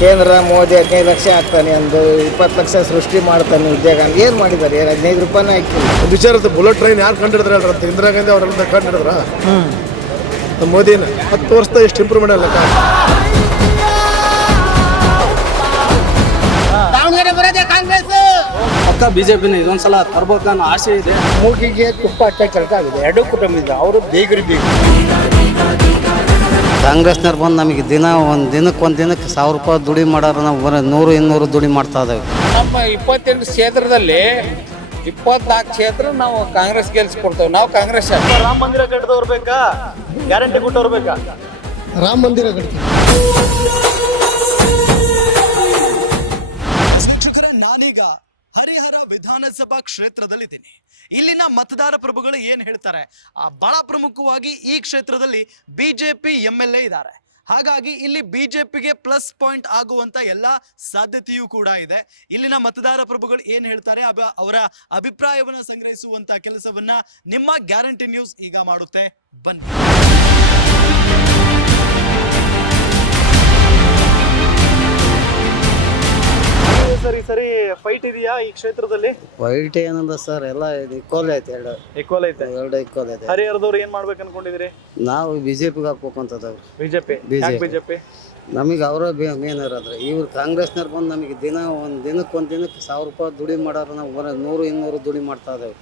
ಕೇಂದ್ರ ಮೋದಿ 15 ಲಕ್ಷ ಹಾಕ್ತಾನೆ, ಒಂದು 20 ಲಕ್ಷ ಸೃಷ್ಟಿ ಮಾಡ್ತಾನೆ ಉದ್ಯೋಗ. ಏನು ಮಾಡಿದ್ದಾರೆ? 15 ರೂಪಾಯಿನೇ ಹಾಕಿಲ್ಲ. ವಿಚಾರದ ಬುಲೆಟ್ ಟ್ರೈನ್ ಯಾರು ಕಂಡಿಡಿದ್ರೆ ಅಂತ ಇಂದಿರಾ ಗಾಂಧಿ ಅವರೆಲ್ಲ ಕಂಡಿಡಿದ್ರ. ಮೋದಿನ 10 ವರ್ಷದ ಎಷ್ಟು ಇಂಪ್ರೂವ್ಮೆಂಟ್ ಅಲ್ಲ. ಪಕ್ಕ ಬಿಜೆಪಿನ ಇದೊಂದ್ಸಲ ತರ್ಬೇಕನ್ನೋ ಆಸೆ ಇದೆ. ಮೂಗಿಗೆ ತುಪ್ಪ ಹಚ್ಚ ಕೆಲಸ ಆಗಿದೆ. ಎರಡು ಕುಟುಂಬ ಅವರು ಬೇಗರಿ ಬೇಕು. ಕಾಂಗ್ರೆಸ್ನವ್ರು ಬಂದು ನಮಗೆ ಒಂದು ದಿನಕ್ಕೆ 1000 ರೂಪಾಯಿ ದುಡಿ ಮಾಡೋರು ನಾವು 100-200 ದುಡಿ ಮಾಡ್ತಾ ಇದ್ದೇವೆ. ನಮ್ಮ 28 ಕ್ಷೇತ್ರದಲ್ಲಿ 24 ಕ್ಷೇತ್ರ ನಾವು ಕಾಂಗ್ರೆಸ್ ಗೆಲ್ಸ್ಕೊಡ್ತೇವೆ. ನಾವು ಕಾಂಗ್ರೆಸ್. ರಾಮ ಮಂದಿರ ಕಟ್ಟಿದವ್ರು ಬೇಕಾ? ಗ್ಯಾರಂಟಿ ಕೊಟ್ಟವ್ರು ಬೇಕಾ? ರಾಮ ಮಂದಿರ ಕಟ್ತೀವಿ. ನಾನೀಗ ಹರಿಹರ ವಿಧಾನಸಭಾ ಕ್ಷೇತ್ರದಲ್ಲಿದ್ದೀನಿ. ಇಲ್ಲಿನ ಮತದಾರ ಪ್ರಭುಗಳು ಏನು ಹೇಳ್ತಾರೆ? ಬಹಳ ಪ್ರಮುಖವಾಗಿ ಈ ಕ್ಷೇತ್ರದಲ್ಲಿ ಬಿಜೆಪಿ MLA ಇದ್ದಾರೆ. ಹಾಗಾಗಿ ಇಲ್ಲಿ ಬಿಜೆಪಿಗೆ ಪ್ಲಸ್ ಪಾಯಿಂಟ್ ಆಗುವಂತ ಎಲ್ಲ ಸಾಧ್ಯತೆಯೂ ಕೂಡ ಇದೆ. ಇಲ್ಲಿನ ಮತದಾರ ಪ್ರಭುಗಳು ಏನು ಹೇಳ್ತಾರೆ ಅವರ ಅಭಿಪ್ರಾಯವನ್ನು ಸಂಗ್ರಹಿಸುವಂತ ಕೆಲಸವನ್ನ ನಿಮ್ಮ ಗ್ಯಾರಂಟಿ ನ್ಯೂಸ್ ಈಗ ಮಾಡುತ್ತೆ. ಬನ್ನಿ. ಸರಿ ಫೈಟ್ ಇದೆಯಾ ಈ ಕ್ಷೇತ್ರದಲ್ಲಿ? ವೈಟ್ ಏನಂದ ಸರ್, ಎಲ್ಲ ಈಕ್ವಲ್ ಐತೆ. ಎರಡು ಈಕ್ವಲ್ ಐತೆ. ಹರಿಹರದವ್ರು ಏನ್ ಮಾಡ್ಬೇಕು ಅನ್ಕೊಂಡಿದ್ರಿ? ನಾವು ಬಿಜೆಪಿಗೆ ಹಾಕ್ಬೇಕು ಅಂತದವ್ರು. ಬಿಜೆಪಿ ನಮಗೆ ಅವರ ಮೇನ್ ಇರೋದ್ರೆ. ಇವ್ರು ಕಾಂಗ್ರೆಸ್ನವ್ರು ಬಂದು ನಮಗೆ ಒಂದು ದಿನಕ್ಕೆ 1000 ರೂಪಾಯಿ ದುಡಿ ಮಾಡೋರು ನಾವು 100-200 ದುಡಿ ಮಾಡ್ತಾ ಇದ್ದೇವೆ.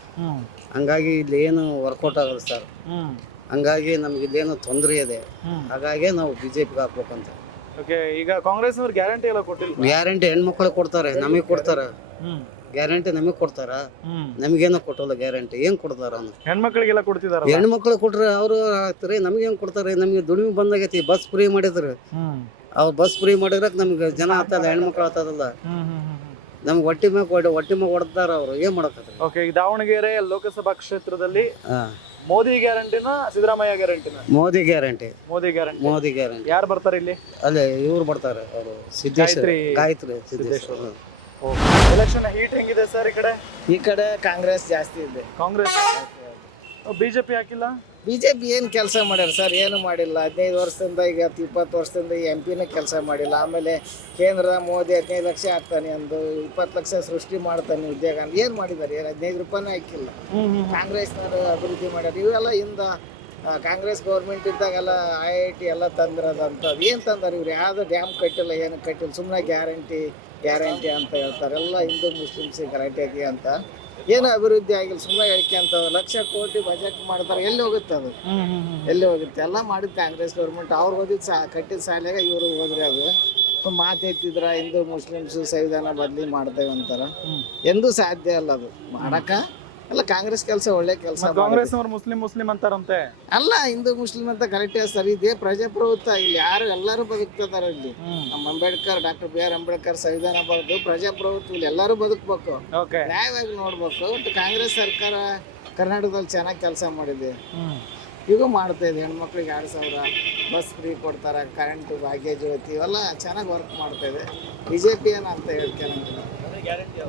ಹಂಗಾಗಿ ಇಲ್ಲಿ ಏನು ವರ್ಕೌಟ್ ಆಗಲ್ಲ ಸರ್. ಹಂಗಾಗಿ ನಮ್ಗೆ ಇಲ್ಲೇನು ತೊಂದರೆ ಇದೆ. ಹಾಗಾಗಿ ನಾವು ಬಿಜೆಪಿಗೆ ಹಾಕ್ಬೇಕಂತ. ಈಗ ಕಾಂಗ್ರೆಸ್ ಅವ್ರು ಗ್ಯಾರಂಟಿ ಎಲ್ಲ ಕೊಟ್ಟಿಲ್ಲ. ಗ್ಯಾರಂಟಿ ಹೆಣ್ಮಕ್ಳಿಗೆ ಕೊಡ್ತಾರೆ, ನಮಗೆ ಕೊಡ್ತಾರ. ಗ್ಯಾರಂಟಿ ನಮಗೆ ಕೊಡ್ತಾರ, ನಮಗೇನೋ ಕೊಟ್ಟಲ್ಲ. ಗ್ಯಾರಂಟಿ ಏನ್ ಕೊಡ್ತಾರ? ಹೆಣ್ಮಕ್ಳಿಗೆಲ್ಲ ಕೊಡ್ತಿದಾರ. ಹೆಣ್ಮಕ್ಳು ಕೊಟ್ರೆ ಅವ್ರು ಆಗ್ತಾರೆ, ನಮ್ಗೆ ಹೆಂಗ್ ಕೊಡ್ತಾರೆ? ನಮ್ಗೆ ದುಡಿಮೆ ಬಂದಾಗೈತಿ. ಬಸ್ ಫ್ರೀ ಮಾಡಿದ್ರು. ಅವ್ರು ಬಸ್ ಫ್ರೀ ಮಾಡಿದ್ರಕ್ ನಮ್ಗೆ ಜನ ಆತದ, ಹೆಣ್ಮಕ್ಳು ಆತದಲ್ಲ. ನಮ್ಗೆ ಹೊಟ್ಟಿ ಮ್ಯಾಗ ಹೊಡ್ತಾರ. ಅವ್ರು ಏನ್ ಮಾಡಕತ್ತಾರೆ? ಈಗ ದಾವಣಗೆರೆ ಲೋಕಸಭಾ ಕ್ಷೇತ್ರದಲ್ಲಿ ಮೋದಿ ಗ್ಯಾರಂಟಿನ ಸಿದ್ದರಾಮಯ್ಯ ಗ್ಯಾರಂಟಿನ? ಮೋದಿ ಗ್ಯಾರಂಟಿ. ಮೋದಿ ಗ್ಯಾರಂಟಿ. ಯಾರು ಬರ್ತಾರೆ ಇಲ್ಲಿ? ಅಲ್ಲೇ ಇವ್ರು ಬರ್ತಾರೆ, ಅವರು ಗಾಯತ್ರಿ ಸಿದ್ದೇಶ್ವರ. ಎಲೆಕ್ಷನ್ ಹೀಟ್ ಹೆಂಗಿದೆ ಸರ್ ಈ ಕಡೆ? ಕಾಂಗ್ರೆಸ್ ಜಾಸ್ತಿ ಇದೆ. ಕಾಂಗ್ರೆಸ್. ಬಿಜೆಪಿ ಹಾಕಿಲ್ಲ? ಬಿಜೆಪಿ ಏನು ಕೆಲಸ ಮಾಡ್ಯಾರ ಸರ್? ಏನು ಮಾಡಿಲ್ಲ. 15 ವರ್ಷದಿಂದ ಈಗ 20 ವರ್ಷದಿಂದ MP ಕೆಲಸ ಮಾಡಿಲ್ಲ. ಆಮೇಲೆ ಕೇಂದ್ರ ಮೋದಿ 15 ಲಕ್ಷ ಹಾಕ್ತಾನೆ, ಒಂದು 20 ಲಕ್ಷ ಸೃಷ್ಟಿ ಮಾಡ್ತಾನೆ ಉದ್ಯೋಗ. ಏನು ಮಾಡಿದ್ದಾರೆ? 15 ರೂಪಾಯಿನೇ ಹಾಕಿಲ್ಲ. ಕಾಂಗ್ರೆಸ್ನವರು ಅಭಿವೃದ್ಧಿ ಮಾಡ್ಯಾರ. ಇವೆಲ್ಲ ಕಾಂಗ್ರೆಸ್ ಗೌರ್ಮೆಂಟ್ ಇದ್ದಾಗೆಲ್ಲ IIT ಎಲ್ಲ ತಂದಿರೋದಂಥದ್ದು. ಏನು ತಂದಾರೆ ಇವ್ರು? ಯಾವುದು ಡ್ಯಾಮ್ ಕಟ್ಟಿಲ್ಲ, ಏನು ಕಟ್ಟಿಲ್ಲ. ಸುಮ್ಮನೆ ಗ್ಯಾರಂಟಿ ಅಂತ ಹೇಳ್ತಾರೆ. ಎಲ್ಲ ಹಿಂದೂ ಮುಸ್ಲಿಮ್ಸಿಗೆ ಗ್ಯಾರಂಟಿ ಐತಿ ಅಂತ. ಏನು ಅಭಿವೃದ್ಧಿ ಆಗಿಲ್ಲ. ಸುಮ್ಮನೆ ಹೇಳಿಕೆ ಅಂತ ಲಕ್ಷ ಕೋಟಿ ಬಜೆಟ್ ಮಾಡ್ತಾರೆ. ಎಲ್ಲಿ ಹೋಗುತ್ತೆ ಅದು? ಎಲ್ಲಿ ಹೋಗುತ್ತೆ? ಎಲ್ಲ ಮಾಡಿದ್ದು ಕಾಂಗ್ರೆಸ್ ಗೌರ್ಮೆಂಟ್. ಅವ್ರು ಓದಿದ್ದು ಕಟ್ಟಿದ ಶಾಲೆಗೆ ಇವರು ಹೋದ್ರೆ ಅದು ಮಾತು ಎತ್ತಿದ್ರ ಹಿಂದೂ ಮುಸ್ಲಿಮ್ಸು ಸಂವಿಧಾನ ಬದಲಿ ಮಾಡ್ತೇವೆ ಅಂತಾರ. ಎಂದೂ ಸಾಧ್ಯ ಅಲ್ಲ ಅದು ಮಾಡಕ. ಅಲ್ಲ, ಕಾಂಗ್ರೆಸ್ ಕೆಲಸ ಒಳ್ಳೆ ಕೆಲಸ. ಕಾಂಗ್ರೆಸ್ ಅವರು ಮುಸ್ಲಿಂ ಅಂತಾರಂತೆ. ಅಲ್ಲ, ಹಿಂದೂ ಮುಸ್ಲಿಂ ಅಂತ ಕರೆಕ್ಟ್ ಸರ್. ಇದೇ ಪ್ರಜಾಪ್ರಭುತ್ವ. ಇಲ್ಲಿ ಎಲ್ಲರೂ ಬದುಕ್ತಿದಾರೆ. ಇಲ್ಲಿ ನಮ್ಮ ಡಾಕ್ಟರ್ BR ಅಂಬೇಡ್ಕರ್ ಸಂವಿಧಾನ ಬರೆದು ಪ್ರಜಾಪ್ರಭುತ್ವ. ಇಲ್ಲಿ ಎಲ್ಲರೂ ಬದುಕ್ಬೇಕು, ನ್ಯಾಯವಾಗಿ ನೋಡ್ಬೇಕು. ಕಾಂಗ್ರೆಸ್ ಸರ್ಕಾರ ಕರ್ನಾಟಕದಲ್ಲಿ ಚೆನ್ನಾಗಿ ಕೆಲಸ ಮಾಡಿದೆ. ಈಗ ಮಾಡ್ತಾ ಇದೆ. ಹೆಣ್ಮಕ್ಳಿಗೆ 2000 ಬಸ್ ಫ್ರೀ ಕೊಡ್ತಾರೆ, ಕರೆಂಟು ಭಾಗ್ಯ ಜ್ಯೋತಿ ಇವೆಲ್ಲ ಚೆನ್ನಾಗಿ ವರ್ಕ್ ಮಾಡ್ತಾ ಇದೆ. ಬಿಜೆಪಿ ಏನಂತ ಹೇಳ್ತೇನೆ.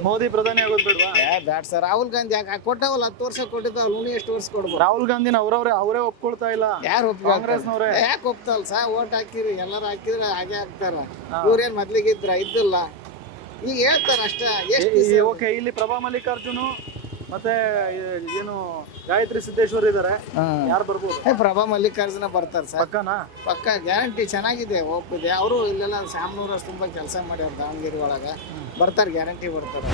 ಮೋದಿ ಪ್ರಧಾನಿ ಆಗೋದು ಬೇಡವಾ? ಬ್ಯಾಡ ಸರ್. ರಾಹುಲ್ ಗಾಂಧಿ ಯಾಕೆ ಕೊಟ್ಟವಲ್ಲ? 10 ವರ್ಷ ಕೊಟ್ಟಿದ್ದಾವ. ಅವ್ನು ಎಷ್ಟು ವರ್ಷ ಕೊಡ್ಬೋದು? ರಾಹುಲ್ ಗಾಂಧಿನ ಅವರೇ ಒಪ್ಕೊಳ್ತಾ ಇಲ್ಲ. ಯಾರು ಕಾಂಗ್ರೆಸ್ನವ್ರೆ? ಯಾಕೆ ಒಪ್ತಲ್ಲ ಸರ್? ಓಟ್ ಹಾಕಿರಿ, ಎಲ್ಲರೂ ಹಾಕಿದ್ರೆ ಹಾಗೆ ಹಾಕ್ತಾರ. ಇವ್ರೇನ್ ಮೊದ್ಲಿಗೆ ಇದ್ದಿಲ್ಲ, ಈಗ ಹೇಳ್ತಾರ ಅಷ್ಟ. ಎಷ್ಟು ಇಲ್ಲಿ ಪ್ರಭಾ ಮಲ್ಲಿಕಾರ್ಜುನು ಮತ್ತೆ ಏನು ಗಾಯತ್ರಿ ಸಿದ್ದೇಶ್ವರ್ ಇದಾರೆ. ಯಾರು ಬರ್ಬೋದು? ಪ್ರಭಾ ಮಲ್ಲಿಕಾರ್ಜುನ ಬರ್ತಾರೆ ಸರ್. ಪಕ್ಕ ಗ್ಯಾರಂಟಿ ಚೆನ್ನಾಗಿದೆ, ಒಪ್ಪಿದೆ. ಅವರು ಇಲ್ಲೆಲ್ಲ ಶಾಮನೂರ ತುಂಬಾ ಕೆಲಸ ಮಾಡ್ಯಾರ ದಾವಣಗೆರೆ ಒಳಗ. ಬರ್ತಾರೆ, ಗ್ಯಾರಂಟಿ ಬರ್ತಾರೆ.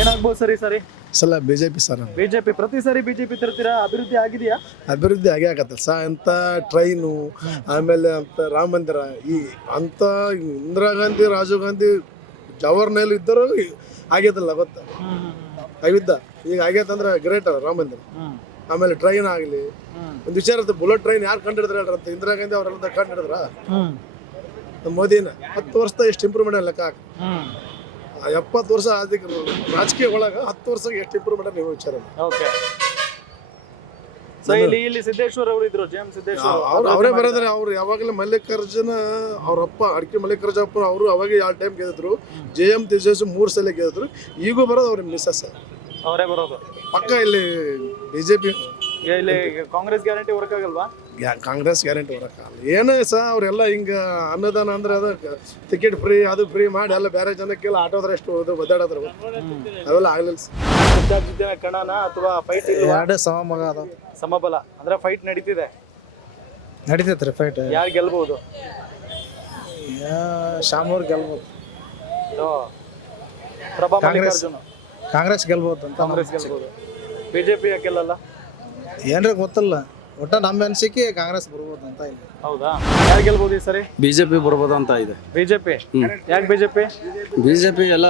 ಏನಾಗ್ಬೋದು ಸರಿ ಸಲ ಬಿಜೆಪಿ ಸರ್. ಬಿಜೆಪಿ ಪ್ರತಿ ಸಾರಿ ಬಿಜೆಪಿ ತರ್ತೀರಾ? ಅಭಿವೃದ್ಧಿ ಆಗಿದೆಯಾ? ಅಭಿವೃದ್ಧಿ ಆಗೇ ಆಗತ್ತೆ ಸರ್. ಅಂತ ಟ್ರೈನು, ಆಮೇಲೆ ಅಂತ ರಾಮ ಮಂದಿರ, ಈ ಅಂತ ಇಂದಿರಾ ಗಾಂಧಿ, ರಾಜೀವ್ ಗಾಂಧಿ, ಜವಾಹರ್ ನೆಹರು ಇದ್ದರು ಆಗ್ಯದಲ್ಲ, ಗೊತ್ತ? ಆಗಿದ್ದ. ಈಗ ಆಗೈತಂದ್ರೆ ಗ್ರೇಟ್ ಅದ ರಾಮ ಮಂದಿರ. ಆಮೇಲೆ ಟ್ರೈನ್ ಆಗಲಿ, ಒಂದು ವಿಚಾರ ಬುಲೆಟ್ ಟ್ರೈನ್ ಯಾರು ಕಂಡಿಡಿದ್ರೆ ಅಂತ ಇಂದಿರಾ ಗಾಂಧಿ ಅವರೆಲ್ಲ ಕಂಡಿಡಿದ್ರ. ಮೋದಿನ 10 ವರ್ಷದ ಎಷ್ಟು ಇಂಪ್ರೂವ್ಮೆಂಟ್ ಲೆಕ್ಕ ಹಾಕಿ. 70 ವರ್ಷ ಅದಕ್ಕೆ ರಾಜಕೀಯ ಒಳಗ 10 ವರ್ಷಕ್ಕೆ ಎಷ್ಟು ಇಂಪ್ರೂವ್ಮೆಂಟ್ ನೀವು ವಿಚಾರ. ಇಲ್ಲಿ ಸಿದ್ದೇಶ್ವರ್ ಅವರು ಇದ್ರು, JM ಸಿದ್ದೇಶ್ವರ್. ಅವರೇ ಬರೋದ್ರೆ. ಅವ್ರು ಯಾವಾಗಲೇ ಮಲ್ಲಿಕಾರ್ಜುನ ಅವರಪ್ಪ ಅಡಿಕೆ ಮಲ್ಲಿಕಾರ್ಜುನಪ್ಪ ಅವರು ಅವಾಗ 2 ಟೈಮ್ ಗೆದ್ದಿದ್ರು. JM ಸಿದ್ದೇಶ್ವರ್ 3 ಸಲ ಗೆದ್ದಿದ್ರು. ಈಗೂ ಬರೋದು ಅವ್ರ ಮಿಸ್ಸಸ್. ಅವರೇ ಬರೋದು ಪಕ್ಕ ಇಲ್ಲಿ ಬಿಜೆಪಿ. ಇಲ್ಲಿ ಕಾಂಗ್ರೆಸ್ ಗ್ಯಾರಂಟಿ ವರ್ಕ್ ಆಗಲ್ವಾ? ಕಾಂಗ್ರೆಸ್ ಗ್ಯಾರಂಟಿ ಬರೋಕ್ಕಾಗಲ್ಲ. ಏನೇ ಸಹ ಅವರೆಲ್ಲ ಹಿಂಗೆ ಅನ್ನದಾನ ಅಂದ್ರೆ ಅದು ಟಿಕೆಟ್ ಫ್ರೀ ಅದು ಫ್ರೀ ಮಾಡಿ ಎಲ್ಲ ಬೇರೆ ಜನಕ್ಕೆಲ್ಲ ಆಟೋದ್ರಷ್ಟು ಅದು ಒದ್ದಾಡೋದ್ರ ಅವೆಲ್ಲ ಆಗಲಿಲ್ಲ ಸರ್. ಜೊತೆ ಕಣನ ಅಥವಾ ಫೈಟ್ ಎರಡು ಸಮಮಗ ಅದಾವ, ಸಮಬಲ ಅಂದ್ರೆ ಫೈಟ್ ನಡೀತಿದೆ. ನಡೀತೈತ್ರಿ ಫೈಟ್. ಯಾರು ಗೆಲ್ಬಹುದು? ಶಾಮೂರ್ ಗೆಲ್ಬೋದು, ಪ್ರಭಾ ಕಾಂಗ್ರೆಸ್ ಮಲ್ಲಿಕಾರ್ಜುನ ಕಾಂಗ್ರೆಸ್ ಗೆಲ್ಬೋದು ಅಂತ ಕಾಂಗ್ರೆಸ್ ಗೆಲ್ಬಹುದು. ಬಿಜೆಪಿ ಯಾಕೆ ಗೆಲ್ಲಲ್ಲ? ಏನ್ರಿ ಗೊತ್ತಿಲ್ಲ, ಒಟ್ಟ ನಮ್ಮ ಅನ್ಸಿಕೆ ಕಾಂಗ್ರೆಸ್ ಬರ್ಬೋದು ಅಂತ ಇಲ್ಲ. ಹೌದಾ? ಯಾರು ಗೆಲ್ಬಹುದು ಈ ಸರಿ? ಬಿಜೆಪಿ ಬರ್ಬೋದು ಅಂತ ಇದೆ. ಬಿಜೆಪಿ ಯಾಕೆ? ಬಿಜೆಪಿ ಎಲ್ಲ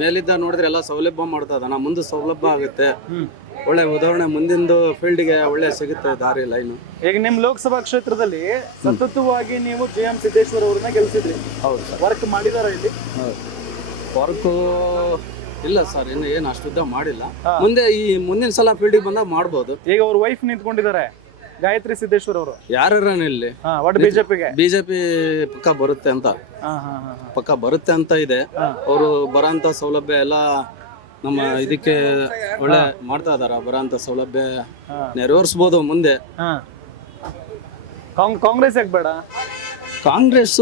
ಮೇಲಿದ್ದ ನೋಡಿದ್ರೆ ಎಲ್ಲ ಸೌಲಭ್ಯ ಮಾಡ್ತಾ ಇದ್ದಾನ, ಮುಂದೆ ಸೌಲಭ್ಯ ಆಗುತ್ತೆ. ಒಳ್ಳೆ ಉದಾಹರಣೆ ಮುಂದಿಂದು ಫೀಲ್ಡ್ಗೆ ಒಳ್ಳೆ ಸಿಗುತ್ತೆ ದಾರಿ ಲೈನು. ಈಗ ನಿಮ್ ಲೋಕಸಭಾ ಕ್ಷೇತ್ರದಲ್ಲಿ ಸತತವಾಗಿ ನೀವು JM ಸಿದ್ದೇಶ್ವರ್ ಅವ್ರನ್ನ ಗೆಲ್ಸಿದ್ರಿ. ಹೌದು ಸರ್. ವರ್ಕ್ ಮಾಡಿದಾರ ಇಲ್ಲಿ? ವರ್ಕು ಇಲ್ಲ ಸರ್, ಇನ್ನು ಏನು ಅಷ್ಟುದ್ದ ಮಾಡಿಲ್ಲ. ಮುಂದೆ ಈ ಮುಂದಿನ ಸಲ ಫೀಲ್ಡಿಗೆ ಬಂದಾಗ ಮಾಡ್ಬೋದು. ಈಗ ಅವ್ರ ವೈಫ್ ನಿಂತ್ಕೊಂಡಿದ್ದಾರೆ, ಗಾಯತ್ರಿ ಸಿದ್ದೇಶ್ವರ್ ಅವರು. ಯಾರ್ಯಾರ ಇಲ್ಲಿ ಒಟ್ಟು ಬಿಜೆಪಿಗೆ ಪಕ್ಕ ಬರುತ್ತೆ ಅಂತ, ಪಕ್ಕ ಬರುತ್ತೆ ಅಂತ ಇದೆ. ಅವರು ಬರೋಂಥ ಸೌಲಭ್ಯ ಎಲ್ಲ ನಮ್ಮ ಇದಕ್ಕೆ ಒಳ್ಳೆ ಮಾಡ್ತಾ ಇದಾರ. ಬರೋಂಥ ಸೌಲಭ್ಯ ನೆರವೇರಿಸ್ಬೋದು ಮುಂದೆ. ಕಾಂಗ್ರೆಸ್ ಯಾಕೆ ಬೇಡ? ಕಾಂಗ್ರೆಸ್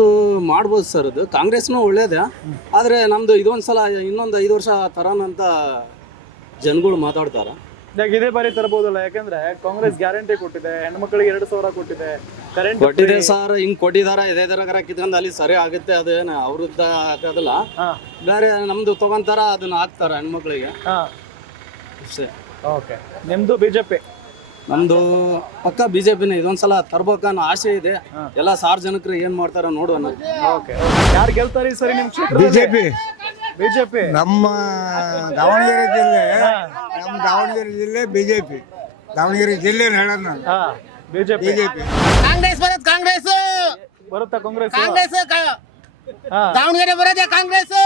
ಮಾಡ್ಬೋದು ಸರ್, ಅದು ಕಾಂಗ್ರೆಸ್ನು ಒಳ್ಳೇದೇ. ಆದರೆ ನಮ್ದು ಇದೊಂದ್ಸಲ ಇನ್ನೊಂದು 5 ವರ್ಷ ತರಾನಂತ ಜನಗಳು ಮಾತಾಡ್ತಾರ. ಯಾಕೆ ಇದೇ ಬಾರಿ ತರಬಹುದಲ್ಲ? ಯಾಕಂದ್ರೆ ಕಾಂಗ್ರೆಸ್ ಗ್ಯಾರಂಟಿ ಕೊಟ್ಟಿದೆ, ಹೆಣ್ಮಕ್ಳಿಗೆ 2,000 ಕೊಟ್ಟಿದೆ, ಕರೆಂಟ್ ಕೊಟ್ಟಿದೆ ಸರ್. ಹಿಂಗ್ ಕೊಟ್ಟಿದಾರ, ಇದೇ ತರ ಕಿತ್ಕೊಂಡ್ ಅಲ್ಲಿ ಸರಿ ಆಗುತ್ತೆ. ಅದೇನು ಅವ್ರದ್ದ ಹಾಕೋದಿಲ್ಲ, ಬೇರೆ ನಮ್ದು ತಗೊಂತಾರ ಅದನ್ನ ಹಾಕ್ತಾರ ಹೆಣ್ಮಕ್ಳಿಗೆ ಅಷ್ಟೇ. ಓಕೆ, ನಿಮ್ದು ಬಿಜೆಪಿ? ನಮ್ದು ಪಕ್ಕ ಬಿಜೆಪಿನೇ ಇದೊಂದ್ಸಲ ತರ್ಬೇಕನ್ನೋ ಆಸೆ ಇದೆ. ಎಲ್ಲ ಸಾರ್ವಜನಿಕರು ಏನ್ ಮಾಡ್ತಾರ ನೋಡುವ. ಓಕೆ, ಯಾರು ಗೆಲ್ತಾರೆ ಈ ಸರಿ ನಿಮ್ ಕ್ಷೇತ್ರದಲ್ಲಿ? ಬಿಜೆಪಿ. ನಮ್ಮ ದಾವಣಗೆರೆ ಜಿಲ್ಲೆ ಬಿಜೆಪಿ. ದಾವಣಗೆರೆ ಜಿಲ್ಲೆ ಹೇಳೋದು ನಾನು. ಬಿಜೆಪಿ. ಕಾಂಗ್ರೆಸ್ ಬರುತ್ತೆ, ಕಾಂಗ್ರೆಸ್ ಬರುತ್ತಾ? ಕಾಂಗ್ರೆಸ್ ದಾವಣಗೆರೆ ಬರೋದೇ ಕಾಂಗ್ರೆಸ್.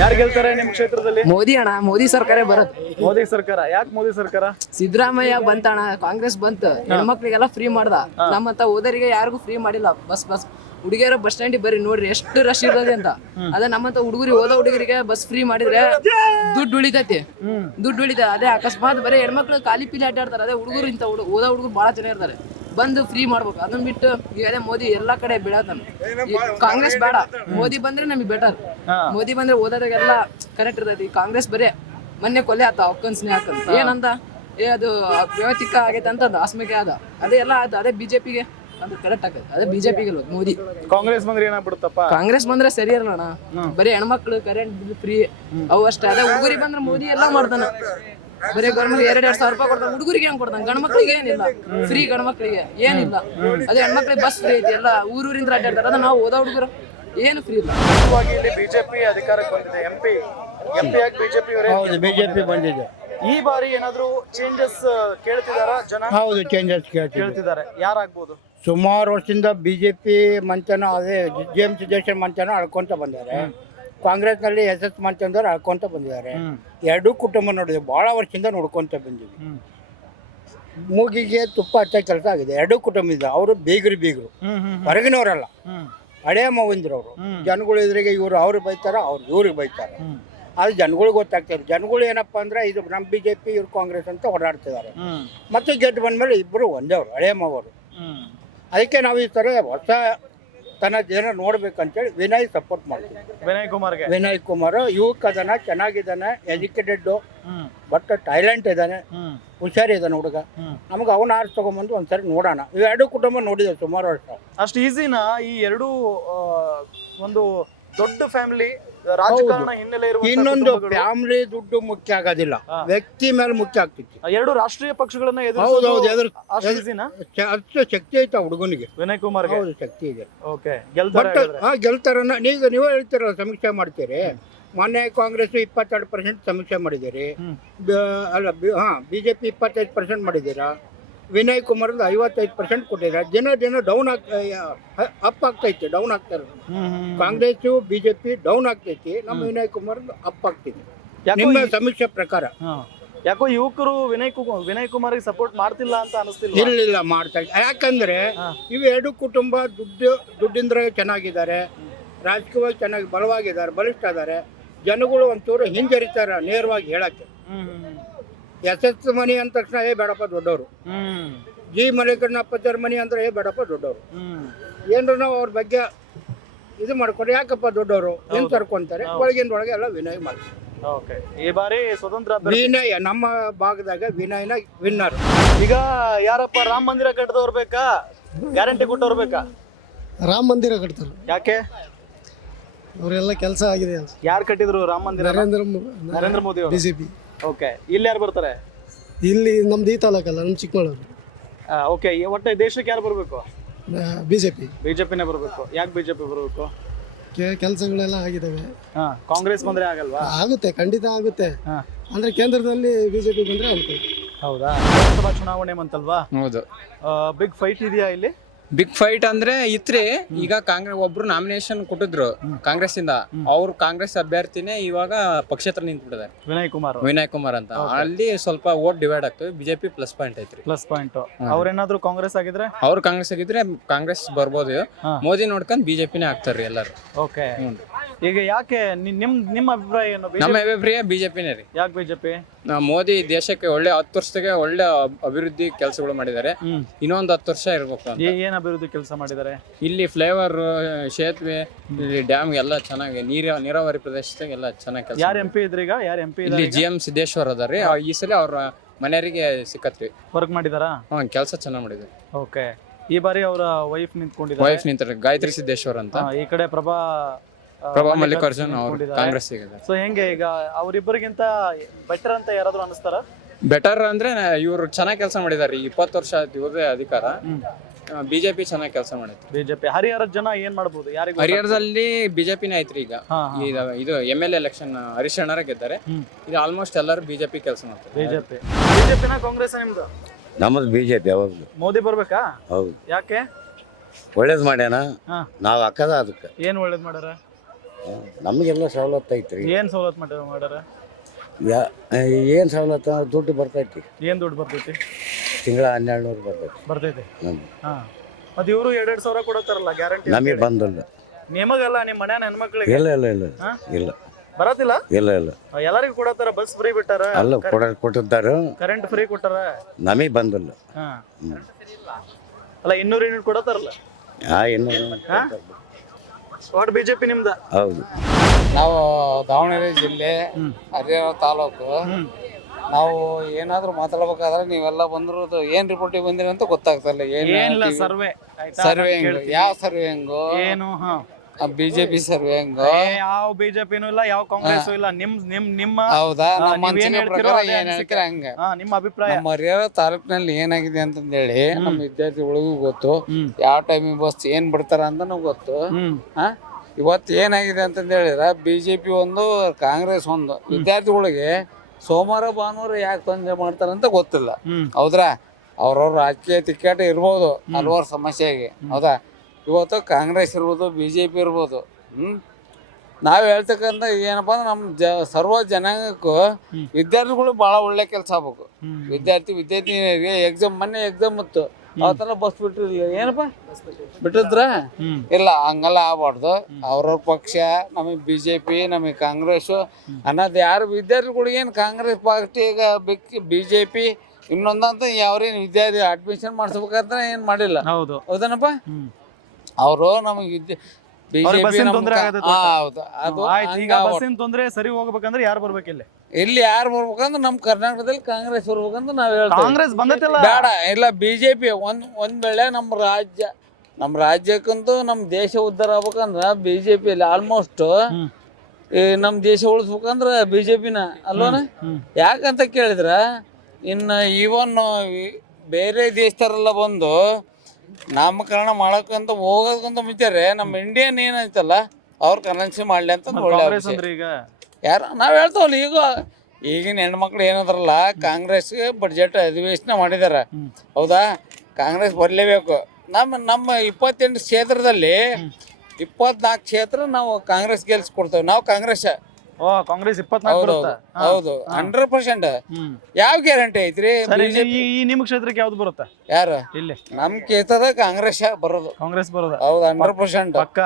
ಯಾರು ಗೆಲ್ತಾರೆ ನಿಮ್ ಕ್ಷೇತ್ರದಲ್ಲಿ? ಮೋದಿ ಅಣ್ಣ, ಮೋದಿ ಸರ್ಕಾರ ಬರುತ್ತೆ. ಮೋದಿ ಸರ್ಕಾರ. ಯಾಕೆ ಮೋದಿ ಸರ್ಕಾರ? ಸಿದ್ದರಾಮಯ್ಯ ಬಂತಣ್ಣ, ಕಾಂಗ್ರೆಸ್ ಬಂತು, ಹೆಣ್ಮಕ್ಳಿಗೆಲ್ಲ ಫ್ರೀ ಮಾಡ್ದ. ನಮ್ಮಂತ ಓದರಿಗೆ ಯಾರಿಗೂ ಫ್ರೀ ಮಾಡಿಲ್ಲ. ಬಸ್ ಹುಡುಗಿಯರ ಬಸ್ ಸ್ಟ್ಯಾಂಡಿಗೆ ಬರ್ರಿ ನೋಡ್ರಿ ಎಷ್ಟು ರಶ್ ಇರ್ತದೆ ಅಂತ. ಅದೇ ನಮ್ಮಂತ ಓದೋ ಹುಡುಗರಿಗೆ ಬಸ್ ಫ್ರೀ ಮಾಡಿದ್ರೆ ದುಡ್ಡು ಉಳಿತೈತಿ, ದುಡ್ಡು ಉಳಿತೈತೆ. ಅದೇ ಅಕಸ್ಮಾತ್ ಬರೀ ಹೆಣ್ಮಕ್ಳು ಖಾಲಿ ಪೀಲಿ ಆಟಾಡ್ತಾರೆ. ಅದೇ ಹುಡುಗರು ಇಂಥ ಓದೋ ಹುಡುಗರು ಬಹಳ ಚೆನ್ನಾಗಿರ್ತಾರೆ, ಬಂದು ಫ್ರೀ ಮಾಡ್ಬೇಕು. ಅದನ್ನ ಬಿಟ್ಟು ಈಗ ಅದೇ ಮೋದಿ ಎಲ್ಲಾ ಕಡೆ ಬಿಡತಾನ. ಕಾಂಗ್ರೆಸ್ ಬೇಡ, ಮೋದಿ ಬಂದ್ರೆ ನಮಗೆ ಬೆಟರ್. ಮೋದಿ ಬಂದ್ರೆ ಓದೋದಾಗೆಲ್ಲ ಕರೆಕ್ಟ್ ಇರ್ತೈತಿ. ಕಾಂಗ್ರೆಸ್ ಬರೇ ಮೊನ್ನೆ ಕೊಲೆ ಆತ ಅಕ್ಕನ್ ಸ್ನೇಹಕ್ ಏನಂತ ಅದು ವ್ಯವತಿಕ ಆಗೈತೆ ಅಂತ ಆಸ್ಮಿಕೆ ಅದ. ಅದೇ ಎಲ್ಲ ಅದೇ ಬಿಜೆಪಿಗೆ ಅದು ಕರೆಕ್ಟ್ ಆಗತ್ತೆ. ಅದೇ ಬಿಜೆಪಿಗೆ ಮೋದಿ. ಕಾಂಗ್ರೆಸ್ ಬಂದ್ರೆ ಏನಾಗ್ಬಿಡುತ್ತಪ್ಪ? ಕಾಂಗ್ರೆಸ್ ಬಂದ್ರೆ ಸರಿ ಇರಲ್ಲ, ಬರೀ ಹೆಣ್ಮಕ್ಳು ಕರೆಂಟ್ ಬಿಲ್ ಫ್ರೀ ಅವು ಅಷ್ಟೇ. ಅದೇ ಹುಡುಗರಿಗೆ ಬಂದ್ರೆ ಮೋದಿ ಎಲ್ಲ ಮಾಡ್ತಾನ. ಬರೀ ಗೌರ್ಮೆಂಟ್ 2,000 ರೂಪಾಯಿ ಕೊಡ್ತಾನೆ, ಹುಡುಗರಿಗೆ ಹೆಂಗ್ ಕೊಡ್ತಾನೆ? ಗಂಡ್ಮಕ್ಳಿಗೆ ಏನಿಲ್ಲ ಫ್ರೀ, ಗಂಡ್ಮಕ್ಳಿಗೆ ಏನಿಲ್ಲ. ಅದೇ ಹೆಣ್ಮಕ್ಳಿಗೆ ಬಸ್ ಫ್ರೀ ಐತಿ, ಎಲ್ಲ ಊರೂರಿಂದ ಅಡ್ಡಾಡ್ತಾರೆ. ಅದ ನಾವು ಓದೋ ಹುಡುಗರು ಏನು ಫ್ರೀ ಇಲ್ಲ. ಇಲ್ಲಿ ಬಿಜೆಪಿ ಅಧಿಕಾರಕ್ಕೆ ಬಂದಿದೆ. ಎಂಪಿ ಯಾಕೆ ಬಿಜೆಪಿ? ಬಿಜೆಪಿ ಬಂದಿದೆ. ಈ ಬಾರಿ ಏನಾದ್ರು ಚೇಂಜಸ್ ಕೇಳ್ತಿದಾರ ಜನ? ಹೌದು, ಚೇಂಜಸ್ ಕೇಳ್ತಿದ್ದಾರೆ. ಯಾರಾಗ್ಬೋದು? ಸುಮಾರು ವರ್ಷದಿಂದ ಬಿಜೆಪಿ ಮಂಚನ ಅದೇ JM ಸಿದ್ದೇಶ್ವರ್ ಮಂಚನ ಆಳ್ಕೊಂತ ಬಂದಿದ್ದಾರೆ. ಕಾಂಗ್ರೆಸ್ನಲ್ಲಿ SS ಮಂಚಂದವ್ರು ಆಳ್ಕೊಂತ ಬಂದಿದ್ದಾರೆ. ಎರಡೂ ಕುಟುಂಬ ನೋಡಿದ್ವಿ, ಬಹಳ ವರ್ಷದಿಂದ ನೋಡ್ಕೊಂತ ಬಂದಿವಿ. ಮೂಗಿಗೆ ತುಪ್ಪ ಹಚ್ಚ ಕೆಲಸ ಆಗಿದೆ. ಎರಡೂ ಕುಟುಂಬದಿಂದ. ಅವರು ಬೀಗರು ಹೊರಗಿನವರಲ್ಲ, ಹಳೆಯ ಮಾವಂದಿರವರು. ಜನಗಳು ಎದುರಿಗೆ ಅವ್ರಿಗೆ ಬೈತಾರ, ಇವ್ರಿಗೆ ಬೈತಾರೆ. ಅದು ಜನಗಳಿಗೆ ಗೊತ್ತಾಗ್ತಾರೆ. ಜನಗಳು ಏನಪ್ಪ ಅಂದ್ರೆ ಇದು ನಮ್ಮ ಬಿಜೆಪಿ, ಇವ್ರು ಕಾಂಗ್ರೆಸ್ ಅಂತ ಹೊರಡ್ತಿದ್ದಾರೆ. ಮತ್ತೆ ಗೆದ್ದು ಬಂದ್ಮೇಲೆ ಇಬ್ಬರು ಒಂದೇ ಅವರು, ಹಳೆಯ ಮಾವರು. ಅದಕ್ಕೆ ನಾವು ಈ ಥರ ಹೊಸ ತನ್ನ ಜನ ನೋಡ್ಬೇಕಂತೇಳಿ ವಿನಯ್ ಸಪೋರ್ಟ್ ಮಾಡ್ತೀವಿ. ವಿನಯ್ ಕುಮಾರ್ ಯುವಕ ಅದನ್ನ, ಚೆನ್ನಾಗಿದ್ದಾನೆ, ಎಜುಕೇಟೆಡ್, ಬಟ್ ಟ್ಯಾಲೆಂಟ್ ಇದ್ದಾನೆ, ಹುಷಾರಿದ್ದಾನೆ ಹುಡುಗ. ನಮ್ಗೆ ಅವನ ಆರ್ಸ್ ತಗೊಂಡ್ಬಂದು ಒಂದ್ಸರಿ ನೋಡೋಣ. ಇವೆರಡು ಕುಟುಂಬ ನೋಡಿದೆ ಸುಮಾರು ವರ್ಷ. ಅಷ್ಟು ಈಸಿನಾ ಈ ಎರಡೂ ಒಂದು ದೊಡ್ಡ ಫ್ಯಾಮಿಲಿ ರಾಜಕಾರಣ ಹಿನ್ನೆಲೆ ಇರುವಂತ ಇನ್ನೊಂದು ಕುಟುಂಬಗಳು? ಫ್ಯಾಮಿಲಿ ದುಡ್ಡು ಮುಖ್ಯ ಆಗೋದಿಲ್ಲ, ವ್ಯಕ್ತಿ ಮೇಲೆ ಮುಖ್ಯ ಆಗ್ತಿತ್ತು. ಎರಡು ರಾಷ್ಟ್ರೀಯ ಪಕ್ಷಗಳನ್ನ ಹೌದು, ಅಷ್ಟು ಶಕ್ತಿ ಐತೆ ಹುಡುಗನಿಗೆ. ವಿನಯ್ ಕುಮಾರ್ ಹೌದು, ಶಕ್ತಿ ಇದೆ. ಓಕೆ, ಗೆಲ್ತಾರನ್ನ ನೀವೇ ಹೇಳ್ತೀರಲ್ಲ, ಸಮೀಕ್ಷೆ ಮಾಡ್ತೀರಿ. ಮೊನ್ನೆ ಕಾಂಗ್ರೆಸ್ 22% ಸಮೀಕ್ಷೆ ಮಾಡಿದ್ದೀರಿ. ಬಿಜೆಪಿ 25% ಮಾಡಿದ್ದೀರಾ. ವಿನಯ್ ಕುಮಾರ್ 55% ಕೊಟ್ಟಿದ್ದಾರೆ. ದಿನ ಡೌನ್ ಅಪ್ ಆಗ್ತೈತಿ, ಡೌನ್ ಆಗ್ತಾರೆ. ಕಾಂಗ್ರೆಸ್ ಬಿಜೆಪಿ ಡೌನ್ ಆಗ್ತೈತಿ, ನಮ್ಮ ವಿನಯ್ ಕುಮಾರ್ ಅಪ್ ಆಗ್ತೈತಿ ನಿಮ್ಮ ಸಮೀಕ್ಷೆ ಪ್ರಕಾರ. ಯಾಕೋ ಯುವಕರು ವಿನಯ್ ಕುಮಾರ್ಗೆ ಸಪೋರ್ಟ್ ಮಾಡ್ತಿಲ್ಲ ಅಂತ ಅನಿಸ್ತಿಲ್ಲ? ಇಲ್ಲ, ಮಾಡ್ತಾ ಇದ್ದಾರೆ. ಯಾಕಂದ್ರೆ ಇವು ಎರಡು ಕುಟುಂಬ ದುಡ್ಡಿಂದ್ರ ಚೆನ್ನಾಗಿದ್ದಾರೆ, ರಾಜಕೀಯವಾಗಿ ಚೆನ್ನಾಗಿ ಬಲವಾಗಿದ್ದಾರೆ, ಬಲಿಷ್ಠ ಇದ್ದಾರೆ. ಜನಗಳು ಒಂಚೂರು ಹಿಂಜರಿತಾರ ನೇರವಾಗಿ ಹೇಳಕ್ಕೆ. SS ಮನಿ ಅಂದ ತಕ್ಷಣ ಬೇಡಪ್ಪ ದೊಡ್ಡವರು. ಜಿ ಮಲ್ಲಿಕಣ್ಣಪ್ಪತ್ತರ ಮನೆ ಅಂದ್ರೆ ಬೇಡಪ್ಪ ದೊಡ್ಡವರು ಏನ್ರ ನಾವು ಅವ್ರ ಬಗ್ಗೆ ಇದು ಮಾಡ್ಕೊಂಡು ಯಾಕಪ್ಪ ದೊಡ್ಡವರು ಏನ್ ಕರ್ಕೊಂತಾರೆ ಒಳಗಿಂದೊಳಗೆ ಎಲ್ಲ ವಿನಯ ಮಾಡ್ತಾರೆ. ಓಕೆ, ಈ ಬಾರಿ ಸ್ವತಂತ್ರ ಅಭ್ಯರ್ಥಿ ವಿನಯ ನಮ್ಮ ಭಾಗದಾಗ ವಿನಯನ ವಿನ್ನರ್. ಈಗ ಯಾರಪ್ಪ ರಾಮ ಮಂದಿರ ಕಟ್ಟದವ್ರು ಬೇಕಾ, ಗ್ಯಾರಂಟಿ ಕೊಟ್ಟವ್ರು ಬೇಕಾ? ರಾಮ ಮಂದಿರ ಕಟ್ತಾರೆ. ಯಾಕೆ? ಅವರೆಲ್ಲ ಕೆಲಸ ಆಗಿದೆ ಅಂತ. ಯಾರು ಕಟ್ಟಿದ್ರು ರಾಮ ಮಂದಿರ? ನರೇಂದ್ರ ಮೋದಿ ಅವರು. ಬಿಜೆಪಿ. ಓಕೆ, ಇಲ್ಲಿ ಯಾರು ಬರ್ತಾರೆ? ಇಲ್ಲಿ ನಮ್ದು ಈ ತಾಲೂಕಲ್ಲ, ನಮ್ಮ ಚಿಕ್ಕಮಗಳೂರು. ಓಕೆ, ಒಟ್ಟು ದೇಶಕ್ಕೆ ಯಾರು ಬರಬೇಕು? ಬಿಜೆಪಿ. ಬಿಜೆಪಿನೇ ಬರಬೇಕು. ಯಾಕೆ ಬಿಜೆಪಿ ಬರಬೇಕು? ಕೆಲಸಗಳೆಲ್ಲ ಆಗಿದ್ದಾವೆ. ಕಾಂಗ್ರೆಸ್ ಬಂದ್ರೆ ಆಗಲ್ವಾ? ಆಗುತ್ತೆ, ಖಂಡಿತ ಆಗುತ್ತೆ. ಅಂದ್ರೆ ಕೇಂದ್ರದಲ್ಲಿ ಬಿಜೆಪಿ ಬಂದ್ರೆ ಅನ್ಕೊಳ್ಳಿ. ಹೌದಾ? ಲೋಕಸಭಾ ಚುನಾವಣೆ ಬಂತಲ್ವಾ? ಹೌದು. ಬಿಗ್ ಫೈಟ್ ಇದೆಯಾ ಇಲ್ಲಿ? ಬಿಗ್ ಫೈಟ್ ಅಂದ್ರೆ ಇತ್ರಿ. ಈಗ ಕಾಂಗ್ರೆಸ್ ಒಬ್ರು ನಾಮಿನೇಷನ್ ಕೊಟ್ಟಿದ್ರು ಕಾಂಗ್ರೆಸ್ ಇಂದ, ಅವ್ರು ಕಾಂಗ್ರೆಸ್ ಅಭ್ಯರ್ಥಿನೇ ಇವಾಗ ಪಕ್ಷೇತರ ನಿಂತ್ಬಿಟ್ಟಿದ್ದಾರೆ, ವಿನಯ್ ಕುಮಾರ್ ಅಂತ. ಅಲ್ಲಿ ಸ್ವಲ್ಪ ವೋಟ್ ಡಿವೈಡ್ ಆಗ್ತದೆ. ಬಿಜೆಪಿ ಪ್ಲಸ್ ಪಾಯಿಂಟ್ ಐತ್ರಿ. Plus point. ಅವ್ರೇನಾದ್ರು ಕಾಂಗ್ರೆಸ್ ಆಗಿದ್ರೆ? ಅವ್ರು ಕಾಂಗ್ರೆಸ್ ಆಗಿದ್ರೆ ಕಾಂಗ್ರೆಸ್ ಬರ್ಬೋದು. ಮೋದಿ ನೋಡ್ಕೊಂಡ್ ಬಿಜೆಪಿನೇ ಆಗ್ತಾರ್ರಿ ಎಲ್ಲಾರು. ಓಕೆ, ಈಗ ಯಾಕೆ ನಿಮ್ಮ ಅಭಿಪ್ರಾಯ ಏನು? ನಮ್ಮ ಅಭಿಪ್ರಾಯ ಬಿಜೆಪಿನೇ ರೀ. ಯಾಕೆ ಬಿಜೆಪಿ? ಮೋದಿ ದೇಶಕ್ಕೆ ಒಳ್ಳೆ 10 ವರ್ಷಕ್ಕೆ ಒಳ್ಳೆ ಅಭಿವೃದ್ಧಿ ಕೆಲಸಗಳು ಮಾಡಿದ್ದಾರೆ. ಇನ್ನೊಂದು 10 ವರ್ಷ ಇರ್ಬೇಕು ಅಂತ. ಏನ್ ಅಭಿವೃದ್ಧಿ ಕೆಲಸ ಮಾಡಿದ್ದಾರೆ? ಇಲ್ಲಿ ಫ್ಲೈಓವರ್, ಸೇತುವೆ, ಇಲ್ಲಿ ಡ್ಯಾಮ್ ಎಲ್ಲ ಚೆನ್ನಾಗಿ, ನೀರಾವರಿ ಪ್ರದೇಶದಾಗ ಎಲ್ಲ ಚೆನ್ನಾಗಿ ಕೆಲಸ. ಯಾರು ಎಂ ಪಿ ಇದ್ರಿ ಈಗ? ಯಾರು ಎಂ ಪಿ? ಇಲ್ಲಿ GM ಸಿದ್ದೇಶ್ವರ್ ಅದಾರಿ. ಈ ಸಲ ಅವ್ರ ಮನೆಯವರಿಗೆ ಸಿಕ್ಕತ್ರಿ. ವರ್ಕ್ ಮಾಡಿದಾರಾ? ಕೆಲಸ ಚೆನ್ನಾಗಿ ಮಾಡಿದ್ರು. ಓಕೆ, ಈ ಬಾರಿ ಅವರ ವೈಫ್ ನಿಂತ್ಕೊಂಡಿದ್ದಾರೆ. ವೈಫ್ ನಿಂತಾರೆ, ಗಾಯತ್ರಿ ಸಿದ್ದೇಶ್ವರ್ ಅಂತ. ಈ ಕಡೆ ಪ್ರಭಾ ಮಲ್ಲಿಕಾರ್ಜುನ್ ಅವರು ಕಾಂಗ್ರೆಸ್. ಸೊ ಹೆಂಗೆ ಈಗ ಅವರಿಬ್ಬರಿಗಿಂತ ಬೆಟರ್ ಅಂತ ಯಾರಾದ್ರೂ ಅನಿಸ್ತಾರ? ಬೆಟರ್ ಅಂದ್ರೆ ಇವ್ರು ಚೆನ್ನಾಗಿ ಕೆಲಸ ಮಾಡಿದಾರೆ. 20 ವರ್ಷ ಇವ್ರದೇ ಅಧಿಕಾರ. ಬಿಜೆಪಿ ಚೆನ್ನಾಗಿ ಕೆಲಸ ಮಾಡಿದ್ರು. ಬಿಜೆಪಿ ಹರಿಹರದ ಜನ ಏನ್ ಮಾಡ್ಬೋದು? ಯಾರಿಗೆ? ಹರಿಹರದಲ್ಲಿ ಬಿಜೆಪಿನೇ ಐತ್ರಿ ಈಗ. ಇದು MLA ಎಲೆಕ್ಷನ್ ಹರೀಶ್ ಅಣ್ಣರ ಗೆದ್ದಾರೆ. ಇದು ಆಲ್ಮೋಸ್ಟ್ ಎಲ್ಲರೂ ಬಿಜೆಪಿ ಕೆಲಸ ಮಾಡ್ತಾರೆ. ಬಿಜೆಪಿನ ಕಾಂಗ್ರೆಸ್ ನಿಮ್ದು? ನಮ್ಮದು ಬಿಜೆಪಿ. ಯಾವಾಗಲೂ ಮೋದಿ ಬರ್ಬೇಕಾ? ಹೌದು. ಯಾಕೆ? ಒಳ್ಳೇದ್ ಮಾಡ್ಯಾನ, ನಾವು ಹಾಕದ ಅದಕ್ಕೆ. ಏನ್ ಒಳ್ಳೇದ್ ಮಾಡ್ಯಾರ? ನಮಗೆಲ್ಲ ಸವಲತ್ತು ಐತ್ರಿ. ಏನ್ ಸವಲತ್ತು ಮಾಡ್ಯಾರ? ಏನ್ ಸವಲತ್ತು? ದುಡ್ಡು ಬರ್ತೈತಿ. ಏನ್ ದುಡ್ಡು ಬರ್ತೈತಿ? ತಿಂಗಳ 1200 ಬರ್ತೈತಿ. ಮತ್ತೆ ಇವರು 2,2 ಸಾವಿರ ಕೊಡತ್ತಾರಲ್ಲ ಗ್ಯಾರಂಟಿ. ನಮಗೆ ಬಂದಿಲ್ಲ. ನಿಮಗಲ್ಲ, ನಿಮ್ಮ ಮನ್ಯಾನ ಹೆಣ್ಮಕ್ಳಿಗೆ? ಇಲ್ಲ ಇಲ್ಲ ಇಲ್ಲ ಇಲ್ಲ ಬರತ್ತಿಲ್ಲ. ಇಲ್ಲ ಇಲ್ಲ ಎಲ್ಲರಿಗೂ ಕೊಡತ್ತಾರ. ಬಸ್ ಫ್ರೀ ಬಿಟ್ಟಾರ, ಅಲ್ಲ ಕೊಟ್ಟಿದ್ದಾರೆ. ಕರೆಂಟ್ ಫ್ರೀ ಕೊಟ್ಟಾರ. ನಮಗೆ ಬಂದಿಲ್ಲ. ಅಲ್ಲ 200 ಯೂನಿಟ್ ಕೊಡತ್ತಾರಲ್ಲ. ಒಟ್ಟು ಬಿಜೆಪಿ ನಿಮ್ದ? ಹೌದು. ನಾವು ದಾವಣಗೆರೆ ಜಿಲ್ಲೆ ಹರಿಹರ ತಾಲೂಕು. ನಾವು ಏನಾದ್ರು ಮಾತಾಡ್ಬೇಕಾದ್ರೆ ನೀವೆಲ್ಲ ಬಂದಿರೋದು ಏನ್ ರಿಪೋರ್ಟಿಗೆ ಬಂದಿರಿ ಅಂತ ಗೊತ್ತಾಗ್ತಲ್ಲ. ಏನಿಲ್ಲ, ಸರ್ವೆ. ಸರ್ವೆ ಹೆಂಗು? ಯಾವ ಸರ್ವೆ ಹೆಂಗು? ಏನು? ಬಿಜೆಪಿ ಸರ್ವೆ ಹೆಂಗು? ಯಾವ ಬಿಜೆಪಿನೂ ಇಲ್ಲ, ಯಾವ ಕಾಂಗ್ರೆಸ್ ಇಲ್ಲ. ನಿಮ್ಮ ಹೌದಾ? ನಮ್ಮ ಅನಿಸಿಕೆ ಪ್ರಕಾರ ಏನ್ ಹೇಳ್ತೀರ ಹಂಗ. ನಿಮ್ಮ ಅಭಿಪ್ರಾಯ? ನಮ್ಮ ಹರಿಹರ ತಾಲೂಕಿನಲ್ಲಿ ಏನಾಗಿದೆ ಅಂತಂದೇಳಿ ನಮ್ಮ ವಿದ್ಯಾರ್ಥಿಗಳಿಗೂ ಗೊತ್ತು. ಯಾವ ಟೈಮಿಗೆ ಬಸ್ ಏನ್ ಬಿಡ್ತಾರ ಅಂತ ನಮ್ಗೆ ಗೊತ್ತು. ಇವತ್ತು ಏನಾಗಿದೆ ಅಂತಂದ ಹೇಳಿದ್ರೆ ಬಿಜೆಪಿ ಒಂದು, ಕಾಂಗ್ರೆಸ್ ಒಂದು. ವಿದ್ಯಾರ್ಥಿಗಳಿಗೆ ಸೋಮವಾರ ಭಾನುವಾರ ಯಾಕೆ ತೊಂದರೆ ಮಾಡ್ತಾರಂತ ಗೊತ್ತಿಲ್ಲ. ಹೌದ್ರಾ? ಅವ್ರವ್ರ ರಾಜಕೀಯ ತಿಕ್ಕಾಟ ಇರ್ಬೋದು ಹಲವಾರು ಸಮಸ್ಯೆಗೆ. ಹೌದಾ? ಇವತ್ತು ಕಾಂಗ್ರೆಸ್ ಇರ್ಬೋದು, ಬಿಜೆಪಿ ಇರ್ಬೋದು. ನಾವ್ ಹೇಳ್ತಕ್ಕಂಥ ಏನಪ್ಪಾ ಅಂದ್ರೆ ನಮ್ಮ ಸರ್ವ ಜನಾಂಗಕ್ಕೂ ವಿದ್ಯಾರ್ಥಿಗಳು ಬಹಳ ಒಳ್ಳೆ ಕೆಲಸ ಆಗ್ಬೇಕು. ವಿದ್ಯಾರ್ಥಿನಿಯರಿಗೆ ಮೊನ್ನೆ ಎಕ್ಸಾಮ್ ಇತ್ತು, ಅವತ್ತೆಲ್ಲ ಬಸ್ ಬಿಟ್ಟಿರ್ಲಿಲ್ಲ. ಏನಪ್ಪಾ ಬಿಟ್ಟಿದ್ರ? ಇಲ್ಲ, ಹಂಗೆಲ್ಲ ಆಗ್ಬಾರ್ದು. ಅವ್ರವ್ರ ಪಕ್ಷ, ನಮಗೆ ಬಿಜೆಪಿ, ನಮಗೆ ಕಾಂಗ್ರೆಸ್ ಅನ್ನೋದು ಯಾರು ವಿದ್ಯಾರ್ಥಿಗಳಿಗೆ ಏನು ಕಾಂಗ್ರೆಸ್ ಪಾರ್ಟಿ ಈಗ ಬಿಜೆಪಿ ಇನ್ನೊಂದಂತ ಯಾವ್ರೇನು ವಿದ್ಯಾರ್ಥಿ ಅಡ್ಮಿಷನ್ ಮಾಡಿಸ್ಬೇಕಂತ ಏನ್ ಮಾಡಿಲ್ಲ. ಹೌದನಪ್ಪ? ಅವರು ನಮಗೆ ತೊಂದ್ರೆ ಸರಿ ಹೋಗ್ಬೇಕಂದ್ರೆ ಯಾರು ಬರ್ಬೇಕಿಲ್ಲ? ಇಲ್ಲಿ ಯಾರು ಬರ್ಬೇಕಂದ್ರೆ ನಮ್ಮ ಕರ್ನಾಟಕದಲ್ಲಿ ಕಾಂಗ್ರೆಸ್ ಬರ್ಬೇಕಂತ ನಾವ್ ಹೇಳ್ತೀವಿ. ಕಾಂಗ್ರೆಸ್ ಬಂದೈತಿಲ್ಲ, ಬೇಡ. ಇಲ್ಲ, ಬಿಜೆಪಿ ಒಂದ್ ವೇಳೆ ನಮ್ಮ ರಾಜ್ಯಕ್ಕಂತೂ ನಮ್ಮ ದೇಶ ಉದ್ಧಾರ ಆಗ್ಬೇಕಂದ್ರ ಬಿಜೆಪಿಯಲ್ಲಿ ಆಲ್ಮೋಸ್ಟ್ ನಮ್ಮ ದೇಶ ಉಳಿಸ್ಬೇಕಂದ್ರ ಬಿಜೆಪಿನ ಅಲ್ವನ. ಯಾಕಂತ ಕೇಳಿದ್ರ ಇನ್ನು ಈವನ್ ಬೇರೆ ದೇಶದವರೆಲ್ಲ ಬಂದು ನಾಮಕರಣ ಮಾಡಕ್ಕಂತ ಹೋಗೋದಕ್ಕಂತ ಮುಂಚೆ ನಮ್ಮ ಇಂಡಿಯನ್ ಏನೈತಲ್ಲ ಅವ್ರ ಕರೆನ್ಸಿ ಮಾಡ್ಲಿ ಅಂತ ಒಳ್ಳೆ ಯಾರು ನಾವ್ ಹೇಳ್ತಾವಲ್ಲ. ಈಗಿನ ಹೆಣ್ಮಕ್ಳು ಏನದ್ರಲ್ಲ, ಕಾಂಗ್ರೆಸ್ಗೆ ಬಡ್ಜೆಟ್ ಅಧಿವೇಶನ ಮಾಡಿದಾರ. ಹೌದಾ? ಕಾಂಗ್ರೆಸ್ ಬರ್ಲೇಬೇಕು. ನಮ್ಮ 28 ಕ್ಷೇತ್ರದಲ್ಲಿ 24 ಕ್ಷೇತ್ರ ನಾವು ಕಾಂಗ್ರೆಸ್ ಗೆಲ್ಸ್ಕೊಡ್ತೇವೆ. ನಾವು ಕಾಂಗ್ರೆಸ್ 24. ಹೌದು, 100%. ಯಾವ ಗ್ಯಾರಂಟಿ ಐತ್ರಿ? ನಿಮ್ ಕ್ಷೇತ್ರಕ್ಕೆ ಯಾವ್ದು ಬರುತ್ತೆ? ಯಾರು? ಇಲ್ಲಿ ನಮ್ ಕ್ಷೇತ್ರದ ಕಾಂಗ್ರೆಸ್ ಬರೋದು. ಹೌದು, 100%. ಪಕ್ಕ.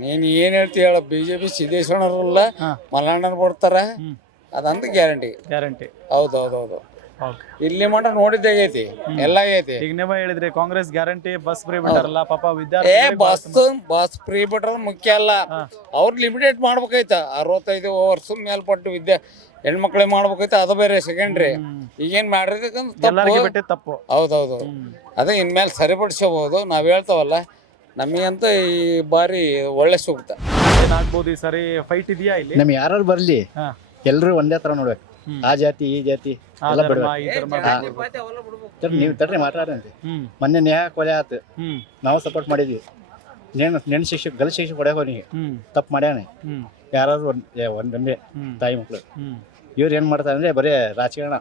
ನೀನ್ ಏನ್ ಹೇಳ್ತಿ ಹೇಳ? ಬಿಜೆಪಿ ಸಿದ್ದೇಶ್ವರಲ್ಲ, ಮಲ್ಲಣ್ಣನ್ ಕೊಡ್ತಾರ, ಅದಂತ ಗ್ಯಾರಂಟಿ. ಗ್ಯಾರಂಟಿ. ಹೌದೌದೌದು. ಇಲ್ಲಿ ಮಟ್ಟ ನೋಡಿದ್ದಾಗೈತಿ ಎಲ್ಲ ಆಗೈತಿ. ಈಗ ನೀವೇ ಹೇಳಿದ್ರಿ ಕಾಂಗ್ರೆಸ್ ಗ್ಯಾರಂಟಿ ಬಸ್ ಫ್ರೀ ಬಿಟ್ಟಾರಲ್ಲ ಪಾಪ ಏ ವಿದ್ಯಾರ್ಥಿ ಬಸ್ ಫ್ರೀ ಬಿಟ್ರ ಮುಖ್ಯ ಅಲ್ಲ, ಅವ್ರು ಲಿಮಿಟೆಡ್ ಮಾಡ್ಬೇಕಾಯ್ತ. 65 ವರ್ಷ ಮೇಲ್ಪಟ್ಟು ಹೆಣ್ಮಕ್ಳಿಗೆ ಮಾಡ್ಬೇಕಾಯ್ತ, ಅದು ಬೇರೆ ಸೆಕೆಂಡ್ರಿ. ಈಗೇನ್ ಎಲ್ಲರಿಗೆ ಬಿಟ್ಟಿದ್ ತಪ್ಪು. ಹೌದೌದು, ಅದೇ ಇನ್ಮೇಲೆ ಸರಿಪಡಿಸಬಹುದು. ನಾವ್ ಹೇಳ್ತಾವಲ್ಲ, ನಮಗಂತ ಈ ಬಾರಿ ಒಳ್ಳೆ ಸೂಕ್ತ. ಏನಾಗ್ಬೋದು ಈ ಸರಿ ಫೈಟ್ ಇದೆಯಾ ಇಲ್ಲಿ? ನಮ್ಗೆ ಯಾರು ಬರ್ಲಿ ಎಲ್ರು ಒಂದೇ ತರ ನೋಡ್ಬೇಕು. ಆ ಜಾತಿ ಈ ಜಾತಿ ಎಲ್ಲ ನೀವು ತಡ್ರಿ ಮಾತಾಡ್ರಿ. ಮೊನ್ನೆ ನ್ಯಾಯ ಕೊಲೆ ಆತು, ನಾವು ಸಪೋರ್ಟ್ ಮಾಡಿದ್ವಿ. ನೆನ್ ಶಿಕ್ಷೆ ಗಲ್ ಶಿಕ್ಷೆ ಕೊಡಕ ಅವನಿಗೆ ತಪ್ಪು ಮಾಡ್ಯಾನೆ. ಯಾರಾದ್ರು ಒಂದೇ ತಾಯಿ ಮಕ್ಳು ಇವ್ರು ಏನ್ ಮಾಡ್ತಾರೆ ಅಂದ್ರೆ ಬರೀ ರಾಜಕಾರಣ.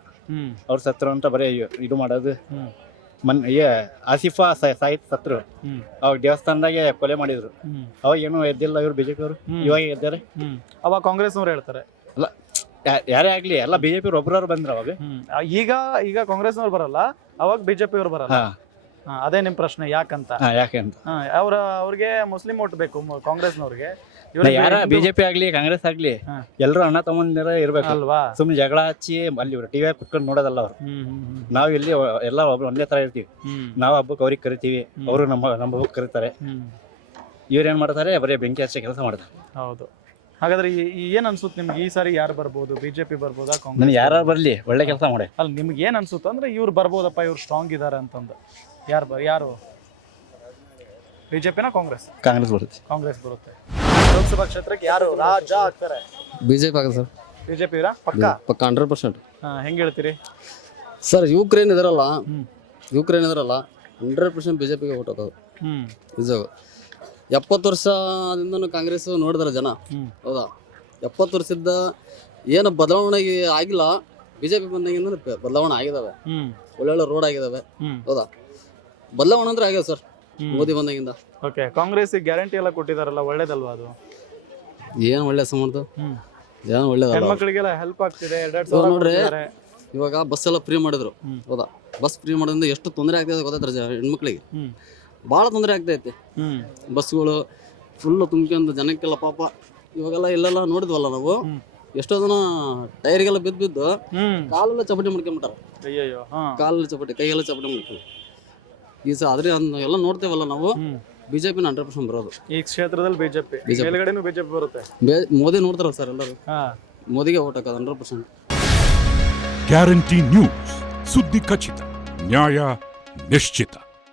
ಅವ್ರು ಸತ್ರು ಅಂತ ಬರೀ ಇದು ಮಾಡೋದು. ಆಸಿಫಾ ಸಾಹಿತ್ ಸತ್ರು, ಅವಾಗ ದೇವಸ್ಥಾನದಾಗೆ ಕೊಲೆ ಮಾಡಿದ್ರು. ಅವಾಗ ಏನು ಎದ್ದಿಲ್ಲ ಇವ್ರು ಬಿಜೆಪಿ ಅವರು, ಇವಾಗ ಎದ್ದಾರೆ. ಅವಾಗ ಕಾಂಗ್ರೆಸ್ ಅವ್ರು ಹೇಳ್ತಾರೆ ಅಲ್ಲ, ಯಾರೇ ಆಗ್ಲಿ ಎಲ್ಲ ಬಿಜೆಪಿ ಒಬ್ರವ್ರು ಬಂದ್ರ ಅವಾಗ. ಈಗ ಕಾಂಗ್ರೆಸ್ ಅವ್ರು ಬರಲ್ಲ, ಅವಾಗ ಬಿಜೆಪಿ ಅವ್ರು ಬರಲ್ಲ. ಅದೇ ನಿಮ್ ಪ್ರಶ್ನೆ ಯಾಕಂತ? ಯಾಕೆಂತ ಅವ್ರಿಗೆ ಮುಸ್ಲಿಂ ಓಟ್ ಬೇಕು ಕಾಂಗ್ರೆಸ್ನವ್ರಿಗೆ. ಯಾರ ಬಿಜೆಪಿ ಆಗ್ಲಿ ಕಾಂಗ್ರೆಸ್ ಆಗ್ಲಿ ಎಲ್ರು ಅಣ್ಣ ತಮ್ಮಂದಿರ ಇರ್ಬೇಕು ಅಲ್ವಾ. ಸುಮ್ನೆ ಜಗಳ ಹಚ್ಚಿ ಅಲ್ಲಿ ಟಿವಿ ಕುತ್ಕೊಂಡು ನೋಡೋದಲ್ಲ ಅವ್ರು. ನಾವ್ ಇಲ್ಲಿ ಎಲ್ಲ ಒಬ್ರು ಒಂದೇ ತರ ಇರ್ತೀವಿ. ನಾವ್ ಹಬ್ಬಕ್ಕೆ ಅವ್ರಿಗೆ ಕರಿತೀವಿ, ಅವರು ನಮ್ಮ ಹಬ್ಬಕ್ಕೆ ಕರೀತಾರೆ. ಇವ್ರೇನ್ ಮಾಡ್ತಾರೆ, ಬರೀ ಬೆಂಕಿ ಹಚ್ಚಿ ಕೆಲಸ ಮಾಡ್ತಾರೆ. ಹೌದು. ಹಾಗಾದ್ರೆ ಏನ್ ಅನ್ಸುತ್ತೆ ನಿಮ್ಗೆ, ಈ ಸಾರಿ ಯಾರು ಬರ್ಬೋದು? ಬಿಜೆಪಿ ಬರ್ಬೋದಾ ಕಾಂಗ್ರೆಸ್? ಯಾರು ಬರ್ಲಿ ಒಳ್ಳೆ ಕೆಲಸ ಮಾಡಿ. ಅಲ್ಲ, ನಿಮ್ಗೆ ಏನ್ ಅನ್ಸುತ್ತೆ ಅಂದ್ರೆ ಇವ್ರು ಬರ್ಬೋದಪ್ಪ, ಇವ್ರು ಸ್ಟ್ರಾಂಗ್ ಇದಾರೆ ಅಂತಂದು? ಯಾರು ಬಿಜೆಪಿನ ಕಾಂಗ್ರೆಸ್? ಕಾಂಗ್ರೆಸ್ ಬರುತ್ತೆ. ಕಾಂಗ್ರೆಸ್ ಬರುತ್ತೆ. ಲೋಕಸಭಾ ಕ್ಷೇತ್ರಕ್ಕೆ ಯಾರು ರಾಜ ಆಗ್ತಾರೆ? ಬಿಜೆಪಿ ಆಗುತ್ತೆ ಸರ್. ಬಿಜೆಪಿ ಪಕ್ಕ 100%. ಹೆಂಗ್ ಹೇಳ್ತೀರಿ ಸರ್? ಯುಕ್ರೇನ್ ಇದಾರಲ್ಲ 100% ಬಿಜೆಪಿಗೆ ಓಟ್ ಹಾಕೋದು. ನಿಜ. 70 ವರ್ಷದಿಂದ ಕಾಂಗ್ರೆಸ್ ನೋಡಿದಾರೆ ಜನ, ಹೌದಾ? 70 ವರ್ಷದ ಏನು ಬದಲಾವಣೆ ಆಗಿಲ್ಲ. ಬಿಜೆಪಿ ಬಂದಾಗಿಂದ ಬದಲಾವಣೆ ಆಗಿದಾವೆ, ಒಳ್ಳೊಳ್ಳೆ ರೋಡ್ ಆಗಿದಾವೆ, ಹೌದಾ? ಬದಲಾವಣೆ ಅಂದ್ರೆ ಆಗ್ಯಾವ ಸರ್ ಮೋದಿ ಬಂದಾಗಿಂದ. ಓಕೆ, ಕಾಂಗ್ರೆಸ್ ಗ್ಯಾರಂಟಿ ಎಲ್ಲ ಕೊಟ್ಟಿದಾರಲ್ಲ, ಒಳ್ಳೇದಲ್ವಾ ಅದು? ಏನು ಒಳ್ಳೆ ಸಂಬಂಧ, ಏನು ಒಳ್ಳೇದಲ್ಲ. ಹೆಣ್ಮಕ್ಳಿಗೆಲ್ಲ ಹೆಲ್ಪ್ ಆಗ್ತಿದೆ. ನೋಡ್ರಿ, ಇವಾಗ ಬಸ್ ಎಲ್ಲ ಫ್ರೀ ಮಾಡಿದ್ರು, ಹೌದಾ? ಬಸ್ ಫ್ರೀ ಮಾಡೋದ್ರಿಂದ ಎಷ್ಟು ತೊಂದರೆ ಆಗ್ತದೆ ಗೊತ್ತಾಯ್ತು ಹೆಣ್ಮಕ್ಳಿಗೆ. ಭಾಳ ತೊಂದರೆ ಆಗ್ತೈತೆ. ಬಸ್ಗಳು ಫುಲ್ಲು ತುಂಬ್ಕೊಂಡು ಜನಕ್ಕೆಲ್ಲ ಪಾಪ. ಇವಾಗೆಲ್ಲ ಇಲ್ಲೆಲ್ಲ ನೋಡಿದ್ವಲ್ಲ ನಾವು, ಎಷ್ಟೋ ಜನ ಟೈರ್ಗೆಲ್ಲ ಬಿದ್ದು ಕಾಲೆಲ್ಲ ಚಪಟಿ ಮಾಡ್ಕೊಂಬಿಟ್ಟಾರ. ಕಾಲೆಲ್ಲ ಚಪಟಿ, ಕೈಗೆಲ್ಲ ಚಪಟಿ ಮಾಡ್ಕೊಂಡು. ಈ ಆದ್ರೆ ಎಲ್ಲ ನೋಡ್ತೇವಲ್ಲ ನಾವು, ಬಿಜೆಪಿ 100% ಬರೋದು ಈ ಕ್ಷೇತ್ರದಲ್ಲಿ. ಬಿಜೆಪಿ ಮೇಲ್ಗಡೆನೂ ಬಿಜೆಪಿ ಬರುತ್ತೆ. ಮೋದಿ ನೋಡ್ತಾರಲ್ಲ ಸರ್ ಎಲ್ಲರೂ, ಮೋದಿಗೆ ಓಟ್ ಹಾಕೋದು 100%. ಗ್ಯಾರಂಟಿ ನ್ಯೂಸ್, ಸುದ್ದಿ ಖಚಿತ, ನ್ಯಾಯ ನಿಶ್ಚಿತ.